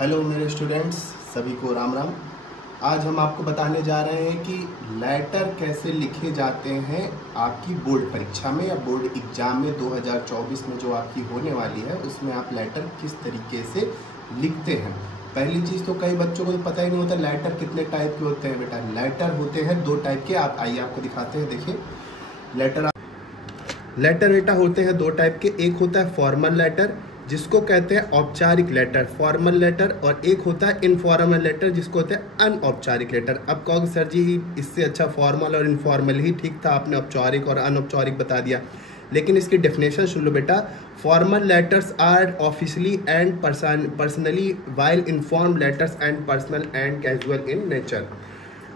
Hello मेरे students, सभी को राम राम। आज हम आपको बताने जा रहे हैं कि लेटर कैसे लिखे जाते हैं आपकी बोर्ड परीक्षा में या बोर्ड एग्जाम में 2024 में जो आपकी होने वाली है, उसमें आप लेटर किस तरीके से लिखते हैं। पहली चीज़ तो कई बच्चों को तो पता ही नहीं होता लेटर कितने टाइप के होते हैं। बेटा, लेटर होते हैं 2 टाइप के। आप आइए आपको दिखाते हैं। देखिए, लेटर बेटा होते हैं 2 टाइप के। एक होता है फॉर्मल लेटर, जिसको कहते हैं औपचारिक लेटर, फॉर्मल लेटर, और एक होता है इनफॉर्मल लेटर, जिसको कहते हैं अनौपचारिक लेटर। अब कहोगे सर जी, इससे अच्छा फॉर्मल और इनफॉर्मल ही ठीक था, आपने औपचारिक और अनौपचारिक बता दिया। लेकिन इसकी डेफिनेशन सुन लो बेटा। Formal letters are officially and personally, while inform letters and personal and casual in nature.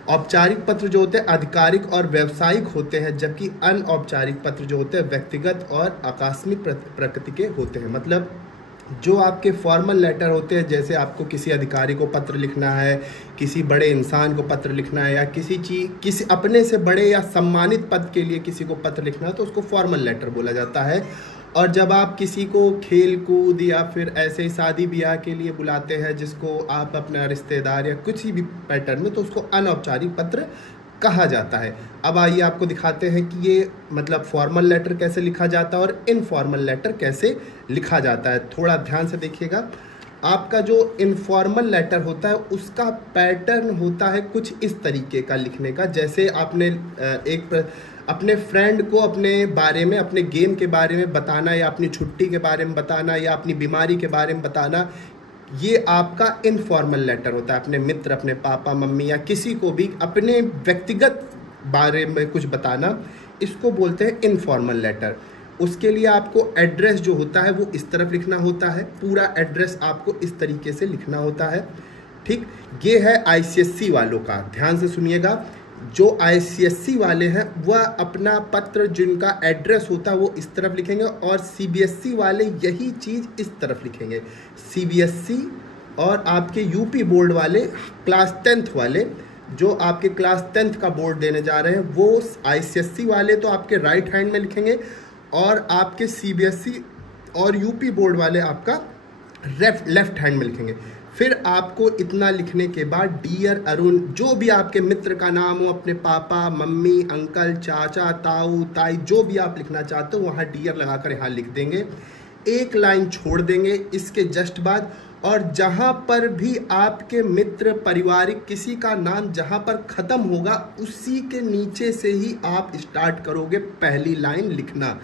औपचारिक पत्र जो होते हैं आधिकारिक और व्यावसायिक होते हैं, जबकि अनौपचारिक पत्र जो होते हैं व्यक्तिगत और आकस्मिक प्रकृति के होते हैं। मतलब जो आपके फॉर्मल लेटर होते हैं, जैसे आपको किसी अधिकारी को पत्र लिखना है, किसी बड़े इंसान को पत्र लिखना है, या किसी अपने से बड़े या सम्मानित पद के लिए किसी को पत्र लिखना है, तो उसको फॉर्मल लेटर बोला जाता है। और जब आप किसी को खेल कूद या फिर ऐसे ही शादी ब्याह के लिए बुलाते हैं, जिसको आप अपना रिश्तेदार या कुछ भी पैटर्न में, तो उसको अनौपचारिक पत्र कहा जाता है। अब आइए आपको दिखाते हैं कि ये मतलब फॉर्मल लेटर कैसे लिखा जाता है और इनफॉर्मल लेटर कैसे लिखा जाता है। थोड़ा ध्यान से देखिएगा। आपका जो इनफॉर्मल लेटर होता है, उसका पैटर्न होता है कुछ इस तरीके का लिखने का। जैसे आपने अपने फ्रेंड को अपने बारे में, अपने गेम के बारे में बताना, या अपनी छुट्टी के बारे में बताना, या अपनी बीमारी के बारे में बताना, ये आपका इनफॉर्मल लेटर होता है। अपने मित्र, अपने पापा मम्मी या किसी को भी अपने व्यक्तिगत बारे में कुछ बताना, इसको बोलते हैं इनफॉर्मल लेटर। उसके लिए आपको एड्रेस जो होता है वो इस तरफ लिखना होता है। पूरा एड्रेस आपको इस तरीके से लिखना होता है। ठीक, ये है आईसीएससी वालों का। ध्यान से सुनिएगा। जो आईसीएससी वाले हैं वह अपना पत्र, जिनका एड्रेस होता है, वो इस तरफ लिखेंगे, और सीबीएसई वाले यही चीज़ इस तरफ लिखेंगे। सीबीएसई और आपके यूपी बोर्ड वाले, क्लास 10th वाले, जो आपके क्लास 10th का बोर्ड देने जा रहे हैं, वो आईसीएससी वाले तो आपके राइट हैंड में लिखेंगे, और आपके सीबीएसई और यूपी बोर्ड वाले आपका लेफ्ट हैंड में लिखेंगे। फिर आपको इतना लिखने के बाद डियर अरुण, जो भी आपके मित्र का नाम हो, अपने पापा मम्मी अंकल चाचा ताऊ ताई, जो भी आप लिखना चाहते हो, वहाँ डियर लगाकर यहाँ लिख देंगे। एक लाइन छोड़ देंगे इसके जस्ट बाद, और जहाँ पर भी आपके मित्र पारिवारिक किसी का नाम जहाँ पर ख़त्म होगा, उसी के नीचे से ही आप स्टार्ट करोगे पहली लाइन लिखना।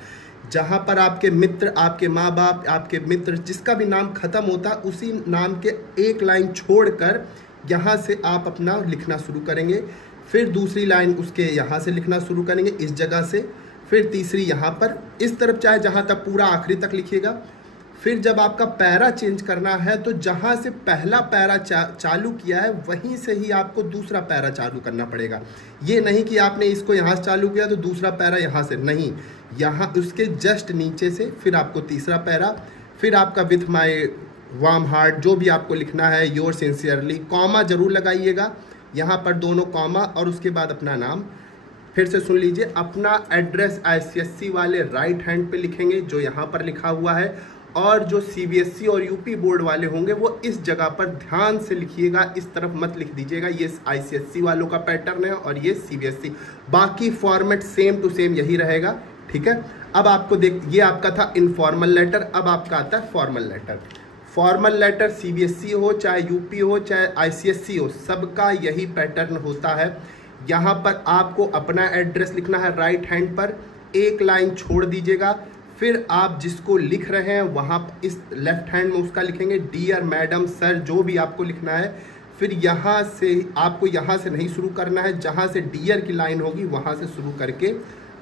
जहाँ पर आपके मित्र, आपके माँ बाप, आपके मित्र, जिसका भी नाम ख़त्म होता है, उसी नाम के एक लाइन छोड़कर यहाँ से आप अपना लिखना शुरू करेंगे। फिर दूसरी लाइन उसके यहाँ से लिखना शुरू करेंगे इस जगह से। फिर तीसरी यहाँ पर इस तरफ, चाहे जहाँ तक पूरा आखिरी तक लिखिएगा। फिर जब आपका पैरा चेंज करना है, तो जहाँ से पहला पैरा चालू किया है, वहीं से ही आपको दूसरा पैरा चालू करना पड़ेगा। ये नहीं कि आपने इसको यहाँ से चालू किया तो दूसरा पैरा यहाँ से, नहीं, यहाँ उसके जस्ट नीचे से फिर आपको तीसरा पैरा। फिर आपका विथ माई वार्म हार्ट, जो भी आपको लिखना है, योर सिंसियरली, कॉमा जरूर लगाइएगा यहाँ पर, दोनों कॉमा, और उसके बाद अपना नाम। फिर से सुन लीजिए, अपना एड्रेस आईसीएससी वाले राइट हैंड पे लिखेंगे, जो यहाँ पर लिखा हुआ है, और जो सीबीएसई और यूपी बोर्ड वाले होंगे वो इस जगह पर ध्यान से लिखिएगा, इस तरफ मत लिख दीजिएगा। ये आईसीएसई वालों का पैटर्न है और ये सीबीएसई। बाकी फॉर्मेट सेम टू सेम यही रहेगा। ठीक है। अब आपको ये आपका था इनफॉर्मल लेटर। अब आपका आता है formal letter. Formal letter CBSE हो, चाहे यूपी हो, चाहे आईसीएसई हो, सबका यही पैटर्न होता है। यहाँ पर आपको अपना एड्रेस लिखना है राइट हैंड पर, एक लाइन छोड़ दीजिएगा। फिर आप जिसको लिख रहे हैं वहाँ इस लेफ्ट हैंड में उसका लिखेंगे, डियर मैडम सर, जो भी आपको लिखना है। फिर यहाँ से आपको यहाँ से नहीं शुरू करना है, जहाँ से डियर की लाइन होगी वहाँ से शुरू करके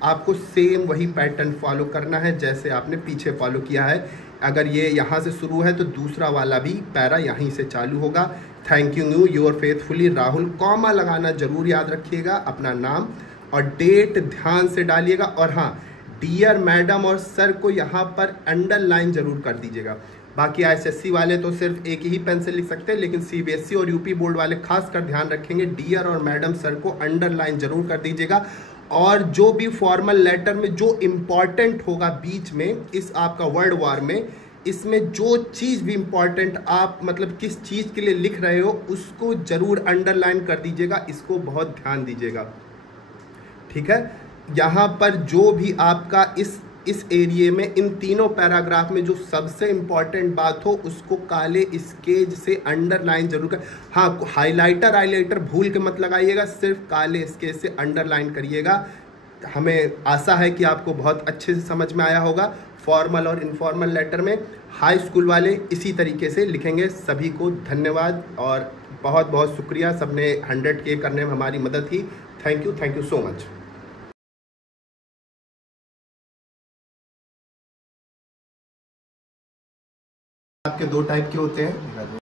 आपको सेम वही पैटर्न फॉलो करना है जैसे आपने पीछे फॉलो किया है। अगर ये यहाँ से शुरू है तो दूसरा वाला भी पैरा यहीं से चालू होगा। Thank you your faithfully Rahul, comma लगाना जरूर याद रखिएगा, अपना नाम और डेट ध्यान से डालिएगा। और हाँ, डियर मैडम और सर को यहाँ पर अंडरलाइन जरूर कर दीजिएगा। बाकी आईसीएसई वाले तो सिर्फ एक ही पेन से लिख सकते हैं, लेकिन सीबीएसई और यूपी बोर्ड वाले खास कर ध्यान रखेंगे, डियर और मैडम सर को अंडरलाइन जरूर कर दीजिएगा। और जो भी फॉर्मल लेटर में जो इम्पॉर्टेंट होगा बीच में, इस आपका वर्ड वार में इसमें जो चीज़ भी इम्पॉर्टेंट आप मतलब किस चीज़ के लिए लिख रहे हो उसको ज़रूर अंडरलाइन कर दीजिएगा, इसको बहुत ध्यान दीजिएगा, ठीक है। यहाँ पर जो भी आपका इस एरिए में इन तीनों पैराग्राफ में जो सबसे इम्पॉर्टेंट बात हो उसको काले स्केच से अंडरलाइन जरूर कर। हाँ, हाइलाइटर भूल के मत लगाइएगा, सिर्फ काले स्केच से अंडरलाइन करिएगा। हमें आशा है कि आपको बहुत अच्छे से समझ में आया होगा। फॉर्मल और इनफॉर्मल लेटर में हाई स्कूल वाले इसी तरीके से लिखेंगे। सभी को धन्यवाद और बहुत बहुत शुक्रिया, सबने 100K करने में हमारी मदद की। Thank you so much. आपके दो टाइप के होते हैं।